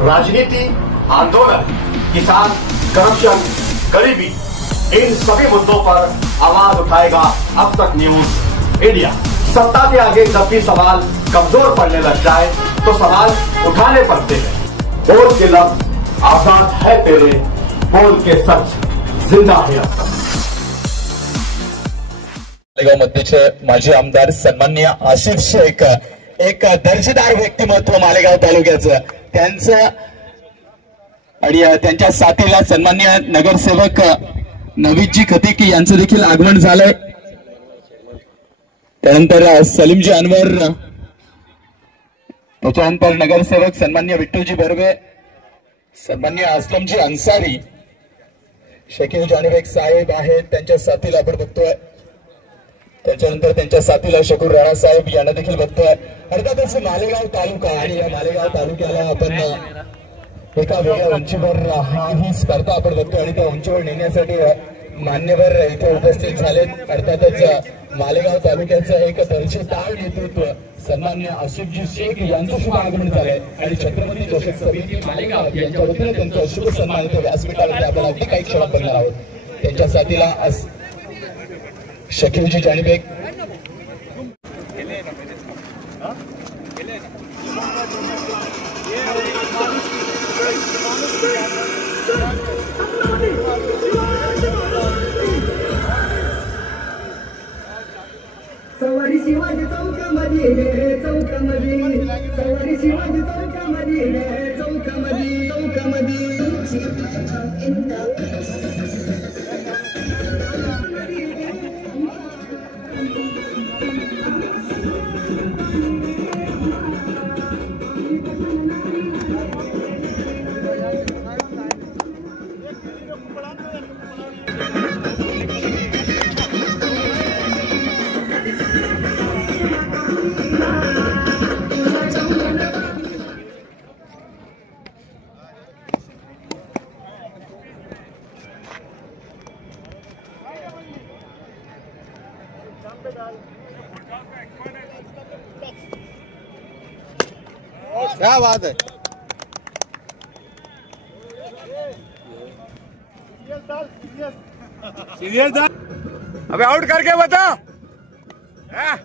राजनीति, आंदोलन, किसान, करप्शन, गरीबी, इन सभी मुद्दों पर आवाज उठाएगा अब तक न्यूज इंडिया। सत्ता के आगे जब भी सवाल कमजोर पड़ने लग जाए तो सवाल उठाने पड़ते हैं। बोल के लफ्ज आजाद है तेरे, बोल के सच जिंदा है अब तक। मालेगाव मध्यचे माजी आमदार सन्माननीय आशिफ शेख, एक दर्जेदार व्यक्तिमत्व मालेगाव तालुक्याचं, त्यांचं आणि त्यांच्या साथीला सन्माननीय नगरसेवक नवीदजी खतिकी यांचं देखील आगमन झालंय। त्यानंतर सलीमजी अनवर, त्याच्यानंतर नगरसेवक सन्माननीय विठ्ठलजी बर्वे, सन्माननीय असलमजी अन्सारी, शकील जानीबेग साहेब आहेत, त्यांच्या साथीला आपण बघतोय। त्याच्यानंतर त्यांच्या साथीला शकूर राणा साहेब यांना देखील बघतोय। अर्थातच मालेगाव तालुका आणि या मालेगाव तालुक्याला आपण एका वेगळ्या उंचीवर ही स्पर्धा आपण बघतोय आणि त्या उंचीवर नेण्यासाठी मान्यवर इथे उपस्थित झालेत। अर्थातच मालेगाव तालुक्याचं एक दर्जेदार नेतृत्व सन्माननीय आशिफजी शेख यांचं शुभ आगमन झालंय आणि छत्रपती जोशक समिती मालेगाव यांच्या वतीने त्यांचं शुभ सन्मान इथे व्यासपीठावरती आपण अगदी काही क्षणात बघणार आहोत। त्यांच्या साथीला शकीलजी जानीबेग, सवारी शिवाजी चौकामध्ये सवारी शिवाजी चौकामध्ये क्या बात है। सीरियस था, अबे आउट करके बता। हाँ